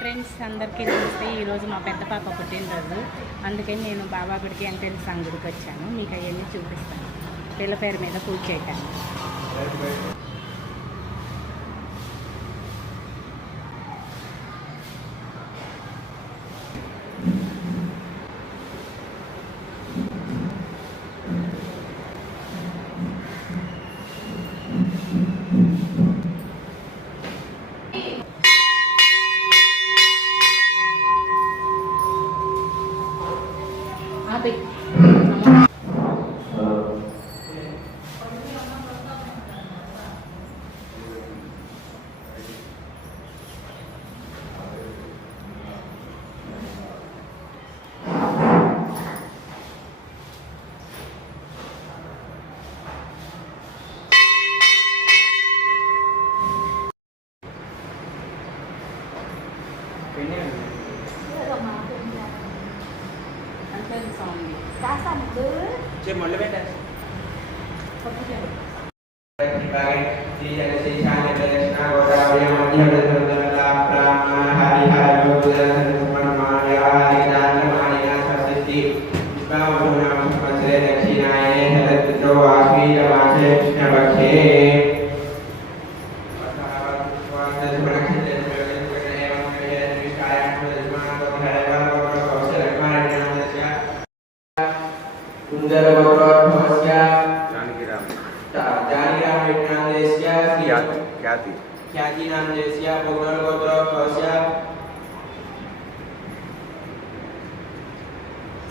Friends అందరికీ నమస్తే. ఈరోజు మా పెద్ద పాప పుట్టినరోజు, అందుకని నేను బాబా గుడికి వెంకటేశ్వర స్వామి గుడికి వచ్చాను. మీకు అవన్నీ చూపిస్తాను. పిల్ల పేరు మీద పూజ చేయటానికి.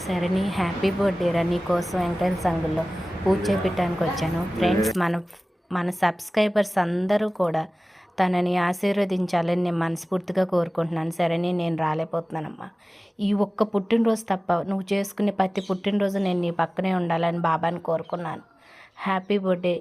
సరే, నీ హ్యాపీ బర్త్డే రా. నీ కోసం వెంకటేశ్వర సంఘంలో పూజ చేపించడానికి వచ్చాను. ఫ్రెండ్స్, మన సబ్స్క్రైబర్స్ అందరూ కూడా తనని ఆశీర్వదించాలని నేను మనస్ఫూర్తిగా కోరుకుంటున్నాను. సరేని, నేను రాలేకపోతున్నానమ్మా. ఈ ఒక్క పుట్టినరోజు తప్ప నువ్వు చేసుకునే ప్రతి పుట్టినరోజు నేను నీ పక్కనే ఉండాలని బాబాని కోరుకున్నాను. Happy birthday.